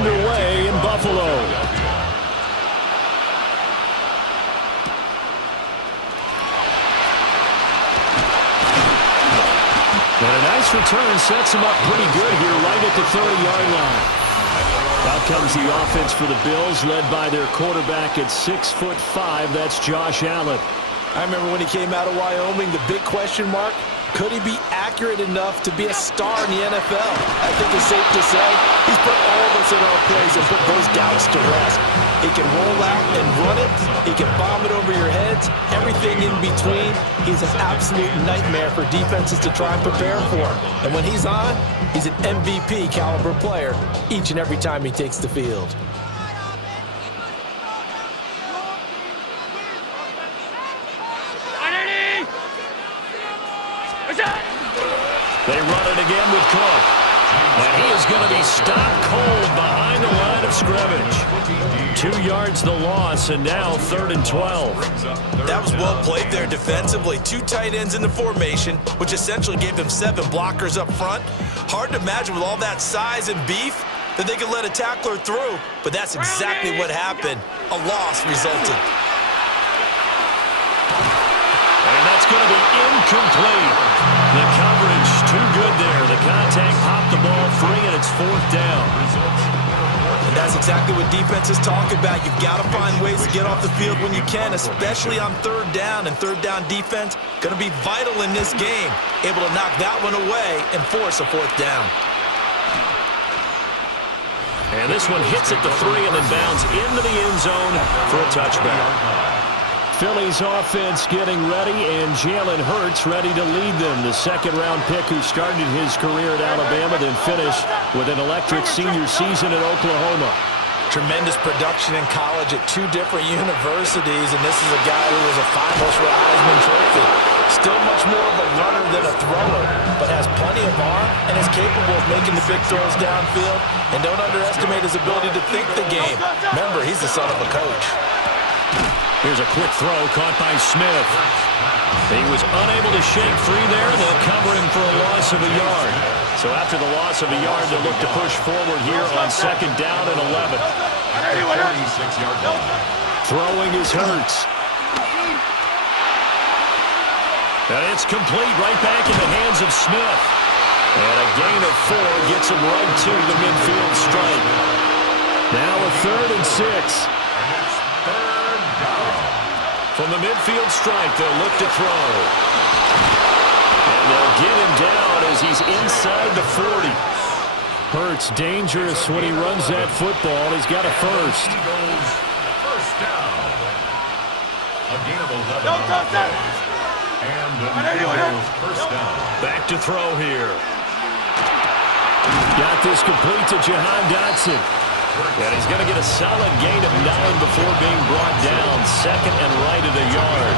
underway in Buffalo. And a nice return sets him up pretty good here right at the 30-yard line. Out comes the offense for the Bills, led by their quarterback at 6'5". That's Josh Allen. I remember when he came out of Wyoming, the big question mark, could he be accurate enough to be a star in the NFL? I think it's safe to say he's put all of us in our place and put those doubts to rest. He can roll out and run it. He can bomb it over your heads. Everything in between. He's an absolute nightmare for defenses to try and prepare for. And when he's on, he's an MVP caliber player each and every time he takes the field. They run it again with Cook. And he is going to be stopped cold behind the line of scrimmage. 2 yards the loss, and now 3rd and 12. That was well played there defensively. 2 tight ends in the formation, which essentially gave them 7 blockers up front. Hard to imagine with all that size and beef that they could let a tackler through, but that's exactly what happened. A loss resulted. And that's going to be incomplete. The coverage too good there. The contact popped the ball free, and it's 4th down. And that's exactly what defenses talk about. You've got to find ways to get off the field when you can, especially on 3rd down. And 3rd down defense going to be vital in this game. Able to knock that one away and force a 4th down. And this one hits at the 3 and then bounds into the end zone for a touchback. Philly's offense getting ready, and Jalen Hurts ready to lead them. The 2nd-round pick who started his career at Alabama, then finished with an electric senior season at Oklahoma. Tremendous production in college at 2 different universities, and this is a guy who was a finalist for a Heisman Trophy. Still much more of a runner than a thrower, but has plenty of arm and is capable of making the big throws downfield. And don't underestimate his ability to think the game. Remember, he's the son of a coach. Here's a quick throw caught by Smith. He was unable to shake free there. They'll cover him for a loss of a yard. So after the loss of a yard, they'll look to push forward here on 2nd down and 11. Throwing is Hurts. And it's complete right back in the hands of Smith. And a gain of 4 gets him right to the midfield stripe. Now a 3rd and 6. From the midfield stripe, they'll look to throw. And they'll get him down as he's inside the 40. Hurts dangerous when he runs that football. He's got a first. First down. A gain of 11 on the play. And the Eagles first down. Back to throw here. Got this complete to Jahan Dotson. And he's going to get a solid gain of 9 before being brought down. 2nd and right at a yard.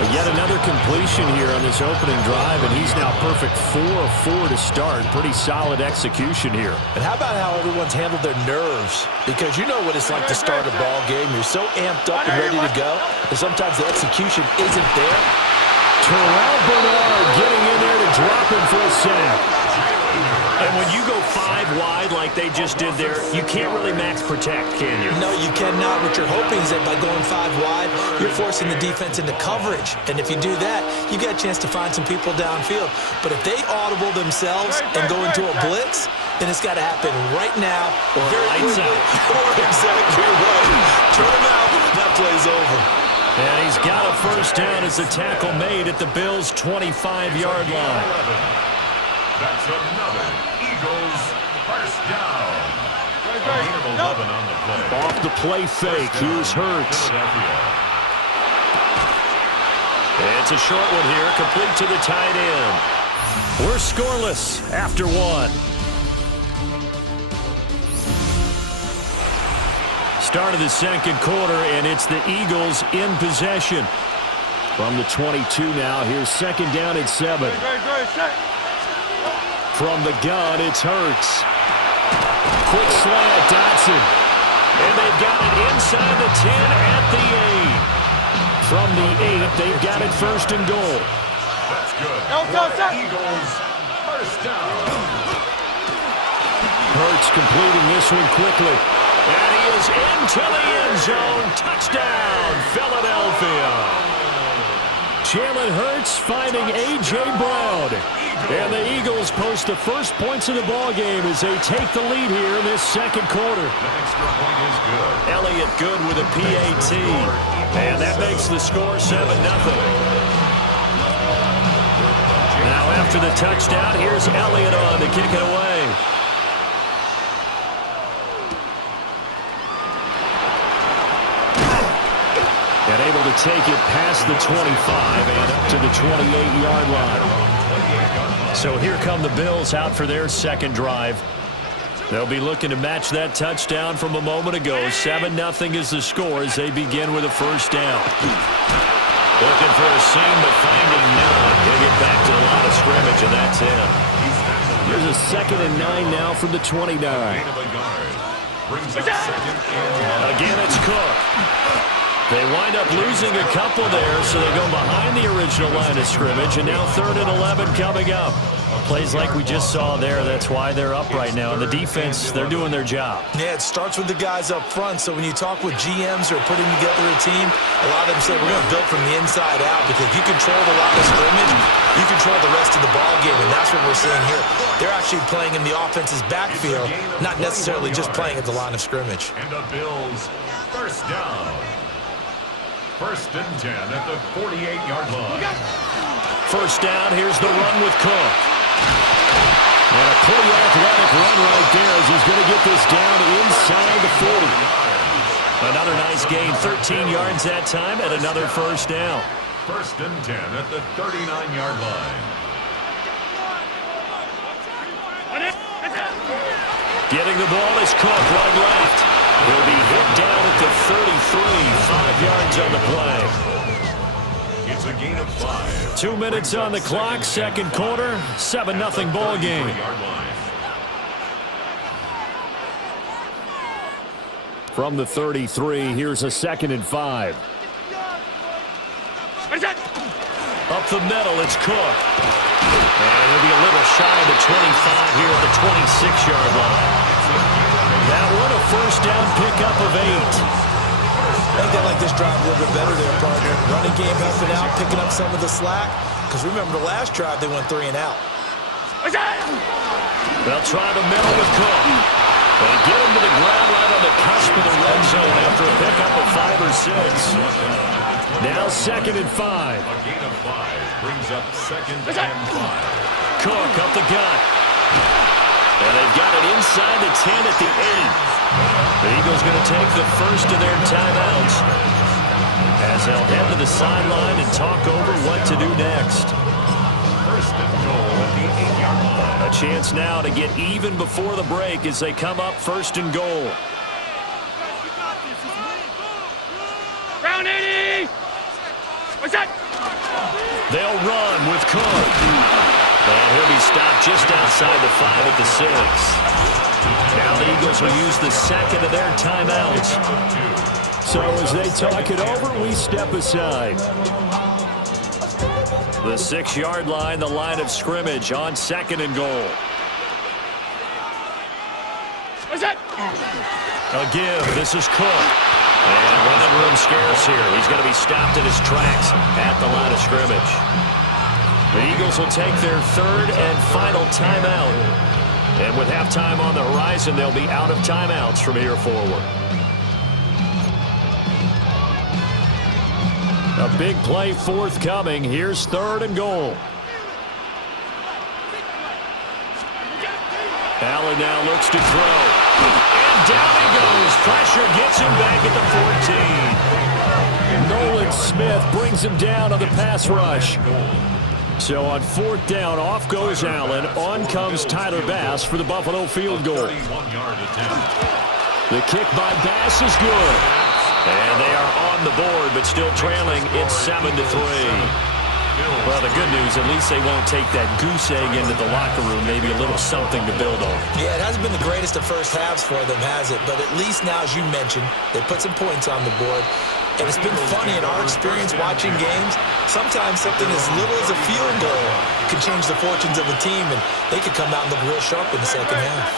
But yet another completion here on this opening drive, and he's now perfect 4 of 4 to start. Pretty solid execution here. And how about how everyone's handled their nerves? Because you know what it's like to start a ball game. You're so amped up and ready to go, and sometimes the execution isn't there. Terrell Bernard getting in there to drop him for a sack. And when you go 5 wide like they just did there, you can't really max protect, can you? No, you cannot. What you're hoping is that by going 5 wide, you're forcing the defense into coverage. And if you do that, you get a chance to find some people downfield. But if they audible themselves and go into a blitz, then it's got to happen right now. Or lights out. Or exactly right. Turn them out, that play's over. And he's got a first down as the tackle made at the Bills' 25-yard line. That's another Eagles first down. A gain of 11 on the play. Off the play fake, here's Hurts. It's a short one here, complete to the tight end. We're scoreless after 1. Start of the 2nd quarter, and it's the Eagles in possession. From the 22 now, here's 2nd down and 7. From the gun, it's Hurts. Quick slant, Dotson. And they've got it inside the 10 at the 8. From the 8, they've got it 1st and goal. That's good. Eagles first down. Hurts completing this one quickly. And he is into the end zone. Touchdown, Philadelphia. Jalen Hurts finding A.J. Brown. And the Eagles post the first points of the ballgame as they take the lead here in this second quarter. The extra point is good. Elliott good with a PAT. And that makes the score 7-0. Now after the touchdown, here's Elliott on to kick it away. And able to take it past the 25 and up to the 28-yard line. So here come the Bills out for their second drive. They'll be looking to match that touchdown from a moment ago. 7-0 is the score as they begin with a first down. Looking for a seam, but finding none. He'll get back to the line of scrimmage, and that's it. Here's a 2nd and 9 now from the 29. Again, it's Cook. They wind up losing a couple there, so they go behind the original line of scrimmage, and now 3rd and 11 coming up. Plays like we just saw there, that's why they're up right now. And the defense, they're doing their job. Yeah, it starts with the guys up front, so when you talk with GMs or putting together a team, a lot of them say we're going to build from the inside out because if you control the line of scrimmage, you control the rest of the ball game, and that's what we're seeing here. They're actually playing in the offense's backfield, not necessarily just playing at the line of scrimmage. And the Bills, first down. 1st and 10 at the 48-yard line. First down, here's the run with Cook. And a pretty athletic run right there as he's going to get this down inside the 40. Another nice gain, 13 yards that time, and another first down. 1st and 10 at the 39-yard line. Getting the ball is Cook, right left. He'll be hit down at the 33, 5 yards on the play. It's a gain of 5. 2 minutes on the clock, second quarter, 7-0 ball game. From the 33, here's a 2nd and 5. Up the middle, it's Cook. And he'll be a little shy of the 25 here at the 26-yard line. That one, a first down pickup of 8. I think they like this drive a little bit better there, partner. Running game helping out, picking up some of the slack. Because remember, the last drive, they went 3 and out. They'll try the middle with Cook. They get him to the ground right on the cusp of the red zone after a pickup of 5 or 6. Now 2nd and 5. A gain of 5 brings up 2nd and 5. Cook up the gut. And they've got it inside the 10 at the 8. The Eagles going to take the first of their timeouts as they'll head to the sideline and talk over what to do next. 1st and goal at the 8-yard line. A chance now to get even before the break as they come up 1st and goal. Round 80! What's that? They'll run with Cook. And he'll be stopped just outside the 5 at the 6. Now the Eagles will use the 2nd of their timeouts. So as they talk it over, we step aside. The 6-yard line, the line of scrimmage on 2nd and goal. What's that? A give. This is Cook. And running room scarce here. He's going to be stopped in his tracks at the line of scrimmage. The Eagles will take their 3rd and final timeout. And with halftime on the horizon, they'll be out of timeouts from here forward. A big play forthcoming. Here's 3rd and goal. Allen now looks to throw. And down he goes. Pressure gets him back at the 14. Nolan Smith brings him down on the pass rush. So on 4th down, off goes Allen. On comes Tyler Bass for the Buffalo field goal. The kick by Bass is good. And they are on the board, but still trailing. It's 7-3. Well, the good news, at least they won't take that goose egg into the locker room. Maybe a little something to build on. Yeah, it hasn't been the greatest of first halves for them, has it? But at least now, as you mentioned, they put some points on the board. And it's been funny in our experience watching games. Sometimes something as little as a field goal can change the fortunes of a team, and they could come out and look real sharp in the second half.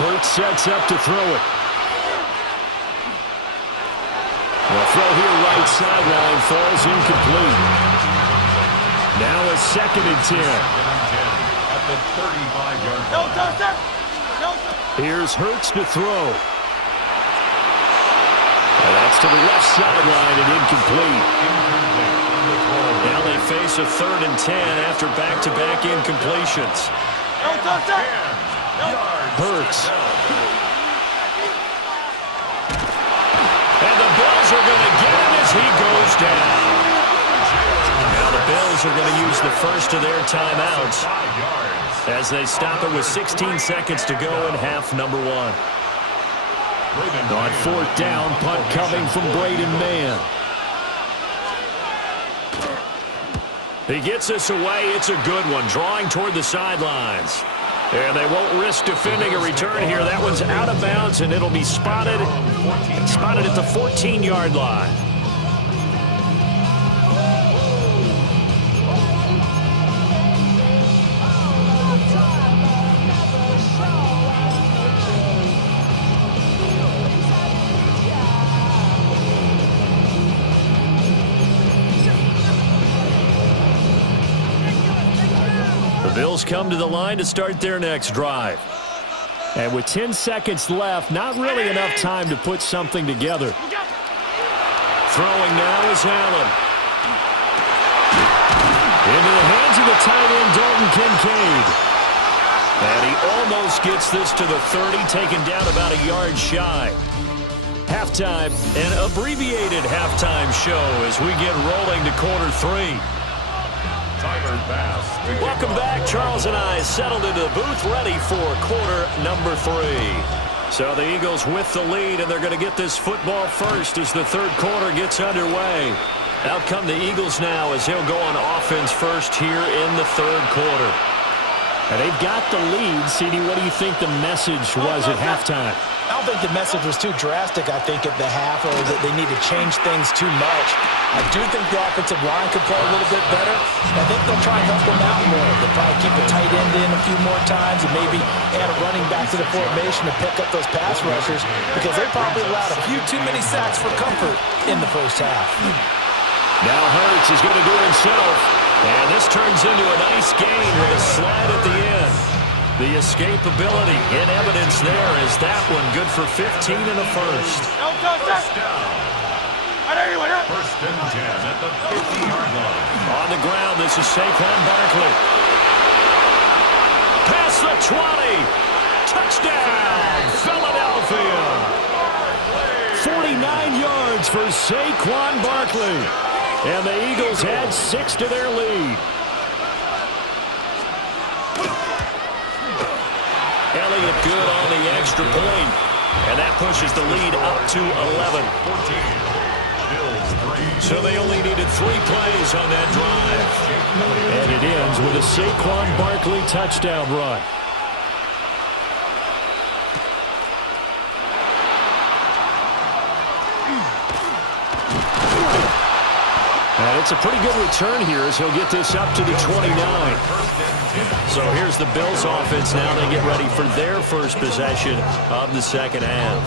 Hurts sets up to throw it. The throw here right sideline falls incomplete. Now a 2nd and 10. At the 35-yard line. Here's Hurts to throw. And that's to the left sideline and incomplete. Now they face a 3rd and 10 after back-to-back incompletions. Hurts. And the Bills are going to get him as he goes down. Now the Bills are going to use the first of their timeouts as they stop it with 16 seconds to go in half number 1. On 4th down, punt coming from Braden Mann. He gets this away. It's a good one, drawing toward the sidelines. And they won't risk defending a return here. That one's out of bounds, and it'll be spotted at the 14-yard line. The Bills come to the line to start their next drive. And with 10 seconds left, not really enough time to put something together. Throwing now is Allen. Into the hands of the tight end, Dalton Kincaid. And he almost gets this to the 30, taken down about a yard shy. Halftime, an abbreviated halftime show as we get rolling to quarter 3. Welcome back. Charles and I settled into the booth, ready for quarter number 3. So the Eagles with the lead, and they're going to get this football first as the 3rd quarter gets underway. Out come the Eagles now as he'll go on offense first here in the 3rd quarter. And they've got the lead. CD, what do you think the message was at halftime? I don't think the message was too drastic, I think, at the half, or that they need to change things too much. I do think the offensive line could play a little bit better. I think they'll try and help them out more. They'll probably keep a tight end in a few more times and maybe add a running back to the formation to pick up those pass rushers, because they probably allowed a few too many sacks for comfort in the first half. Now Hurts is going to do it himself. And this turns into a nice gain with a slide at the end. The escapability in evidence there is that one good for 15 and a first. First down. First and 10 at the 50-yard line. On the ground, this is Saquon Barkley. Past the 20. Touchdown, Philadelphia. 49 yards for Saquon Barkley. And the Eagles add 6 to their lead. Elliott good on the extra point. And that pushes the lead up to 11. 14. So they only needed 3 plays on that drive. And it ends with a Saquon Barkley touchdown run. And it's a pretty good return here as he'll get this up to the 29. So here's the Bills offense now. They get ready for their first possession of the second half.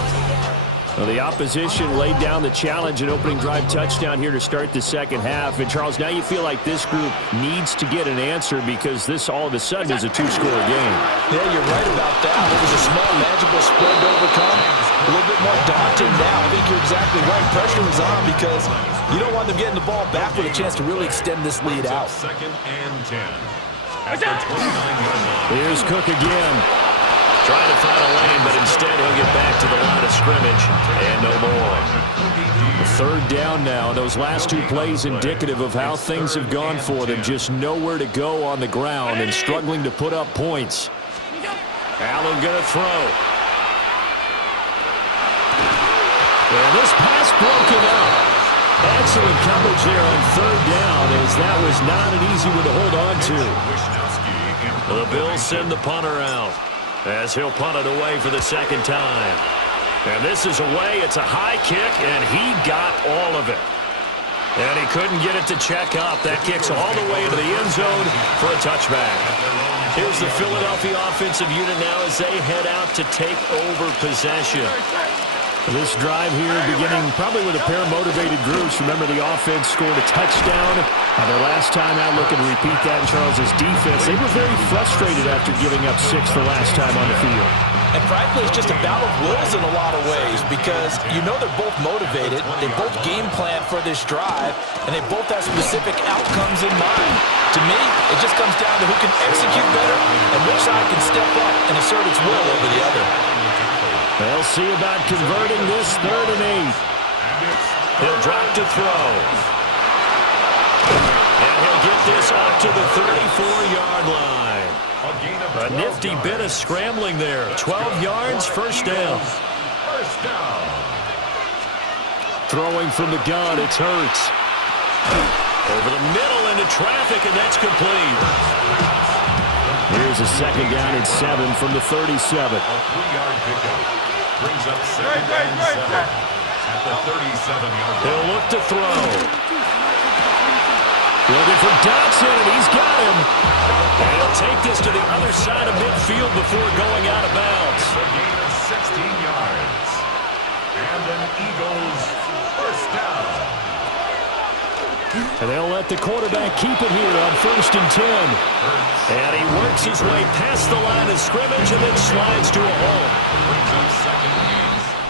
Well, the opposition laid down the challenge and opening drive touchdown here to start the second half. And, Charles, now you feel like this group needs to get an answer because this all of a sudden is a 2-score game. Yeah, you're right about that. It was a small, manageable spread to overcome. A little bit more daunting now. I think you're exactly right. Pressure is on because you don't want them getting the ball back with a chance to really extend this lead out. Second and 10. At the 29-yard line. Here's Cook again. Trying to find a lane, but instead he'll get back to the line of scrimmage and no more. The 3rd down now. Those last 2 plays indicative of how things have gone for them. Just nowhere to go on the ground and struggling to put up points. Allen going to throw. And this pass broken up. Excellent coverage there on 3rd down as that was not an easy one to hold on to. The Bills send the punter out as he'll punt it away for the 2nd time. And this is away. It's a high kick, and he got all of it. And he couldn't get it to check up. That kicks all the way into the end zone for a touchback. Here's the Philadelphia offensive unit now as they head out to take over possession. This drive here beginning probably with a pair of motivated groups. Remember, the offense scored a touchdown. Their last time out, looking to repeat that in Charles's defense. They were very frustrated after giving up 6 the last time on the field. And frankly, it's just a battle of wills in a lot of ways because you know they're both motivated. They both game plan for this drive, and they both have specific outcomes in mind. To me, it just comes down to who can execute better and which side can step up and assert its will over the other. They'll see about converting this 3rd and 8. He'll drop to throw. And he'll get this up to the 34-yard line. A nifty bit of scrambling there. 12 yards, first down. Throwing from the gun, it's Hurts. Over the middle into traffic, and that's complete. Here's a 2nd down and 7 from the 37. A 3-yard pickup. Brings up 2nd and 7 at the 37-yard line. He'll look to throw. Looking for Dotson, and he's got him. And he'll take this to the other side of midfield before going out of bounds. A gain of 16 yards. And an Eagles first down. And they'll let the quarterback keep it here on 1st and 10. And he works his way past the line of scrimmage and then slides to a hole.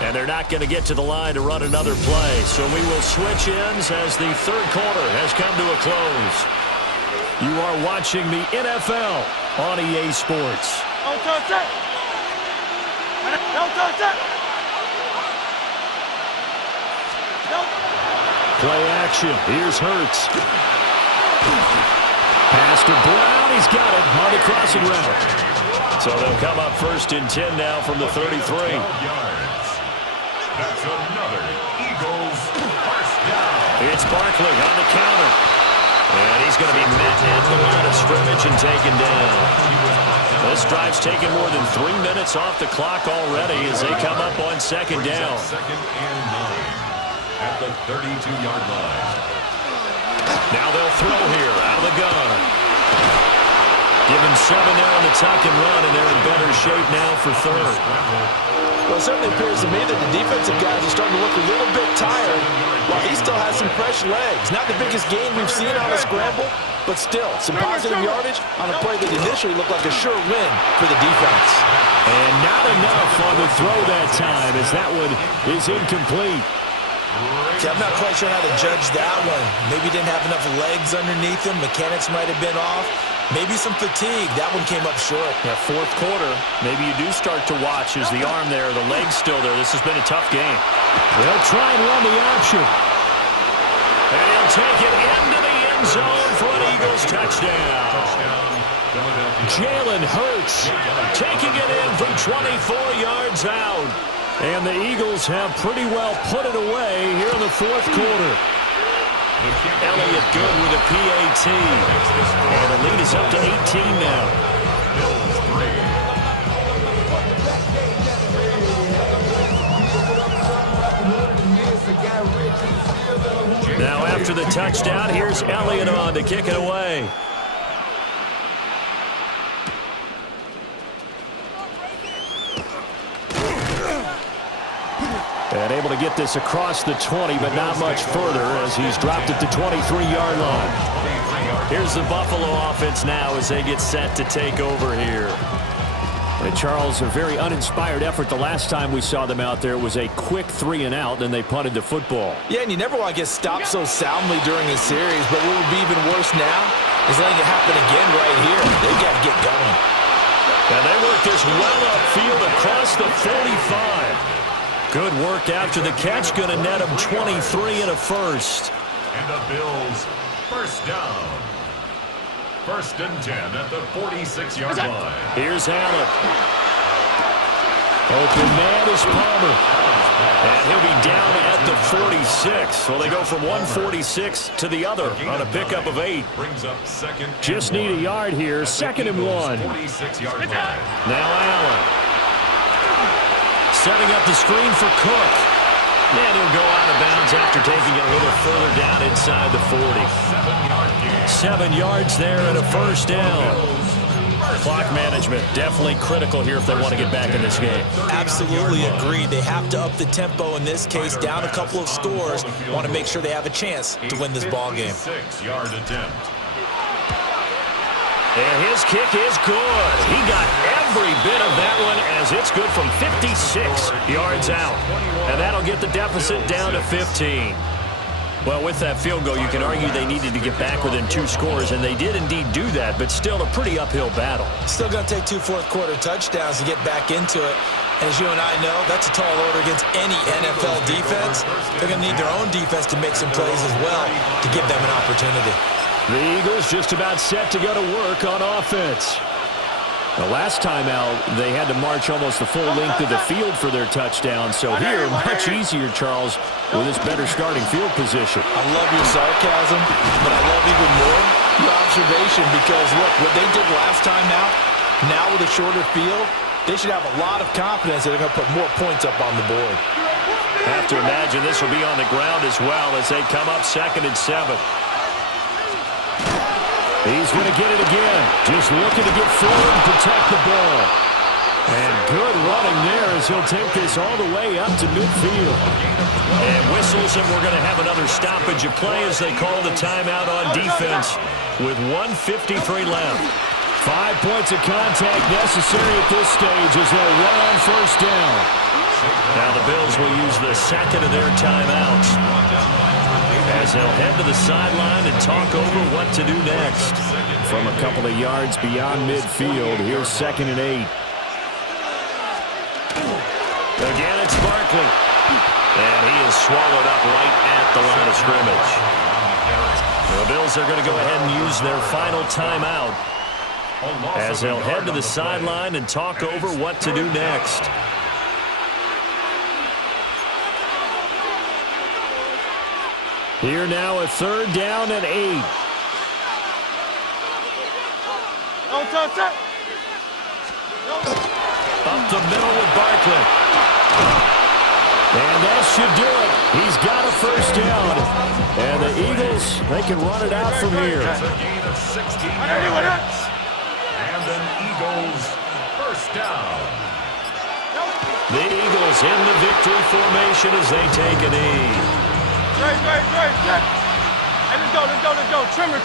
And they're not going to get to the line to run another play. So we will switch ends as the 3rd quarter has come to a close. You are watching the NFL on EA Sports. Don't touch it! Don't touch it! Play action. Here's Hurts. Pass to Brown. He's got it on the crossing route. So they'll come up 1st and 10 now from the 33. 12 yards. That's another Eagles first down. It's Barkley on the counter. And he's going to be met at the line of scrimmage and taken down. This drive's taken more than 3 minutes off the clock already as they come up on 2nd down. 2nd and 9 at the 32-yard line. Now they'll throw here out of the gun. Give him 7 there on the tuck and run, and they're in better shape now for 3rd. Well, it certainly appears to me that the defensive guys are starting to look a little bit tired while he still has some fresh legs. Not the biggest gain we've seen on a scramble, but still some positive yardage on a play that initially looked like a sure win for the defense. And not enough on the throw that time as that one is incomplete. See, I'm not quite sure how to judge that one. Maybe didn't have enough legs underneath him. Mechanics might have been off. Maybe some fatigue. That one came up short. Yeah, 4th quarter, maybe you do start to watch as the arm there, the leg's still there. This has been a tough game. They'll try and run the option. And he'll take it into the end zone for an Eagles touchdown. Jalen Hurts Taking it in from 24 yards out. And the Eagles have pretty well put it away here in the 4th quarter. Elliott good with a PAT. And the lead is up to 18 now. Now after the touchdown, here's Elliott on to kick it away. And able to get this across the 20, but not much further as he's dropped at the 23-yard line. Here's the Buffalo offense now as they get set to take over here. And Charles, a very uninspired effort. The last time we saw them out there was a quick 3-and-out, and they punted the football. Yeah, and you never want to get stopped so soundly during a series, but what would be even worse now is letting it happen again right here. They got to get going. And they work this well upfield across the 45. Good work after the catch. Going to net him 23 and a first. And the Bills first down. 1st and 10 at the 46-yard line. Here's Allen. Open man is Palmer. And he'll be down at the 46. So they go from 146 to the other on a pickup of 8. Brings up 2nd. Just need a yard here. 2nd and 1. 46-yard line. Now Allen. Setting up the screen for Cook. And he'll go out out of bounds after taking it a little further down inside the 40. 7 yards there and a first down. Clock management definitely critical here if they want to get back in this game. Absolutely agreed. They have to up the tempo in this case, down a couple of scores. Want to make sure they have a chance to win this ball game. 6-yard attempt. And his kick is good. He got every bit of that one as it's good from 56 yards out. And that'll get the deficit down to 15. Well, with that field goal, you can argue they needed to get back within 2 scores, and they did indeed do that, but still a pretty uphill battle. Still going to take 2 fourth-quarter touchdowns to get back into it. And as you and I know, that's a tall order against any NFL defense. They're going to need their own defense to make some plays as well to give them an opportunity. The Eagles just about set to go to work on offense. The last time out, they had to march almost the full length of the field for their touchdown. So here, much easier, Charles, with this better starting field position. I love your sarcasm, but I love even more your observation because, look, what they did last time out, now with a shorter field, they should have a lot of confidence that they're going to put more points up on the board. Have to imagine this will be on the ground as well as they come up 2nd and 7. He's going to get it again. Just looking to get forward and protect the ball. And good running there as he'll take this all the way up to midfield. And whistles, and we're going to have another stoppage of play as they call the timeout on defense with 1:53 left. 5 points of contact necessary at this stage as they'll run on first down. Now the Bills will use the second of their timeouts as they'll head to the sideline and talk over what to do next. From a couple of yards beyond midfield, here's 2nd and 8. Again, it's Barkley. And he is swallowed up right at the line of scrimmage. The Bills are going to go ahead and use their final timeout as they'll head to the sideline and talk over what to do next. Here now, a 3rd down and 8. Up the middle with Barkley. And that should do it. He's got a first down. And the Eagles, they can run it out from here. It's a gain of 16 yards. And an Eagles first down. The Eagles in the victory formation as they take a knee. Great. Hey, let's go. Trimmer.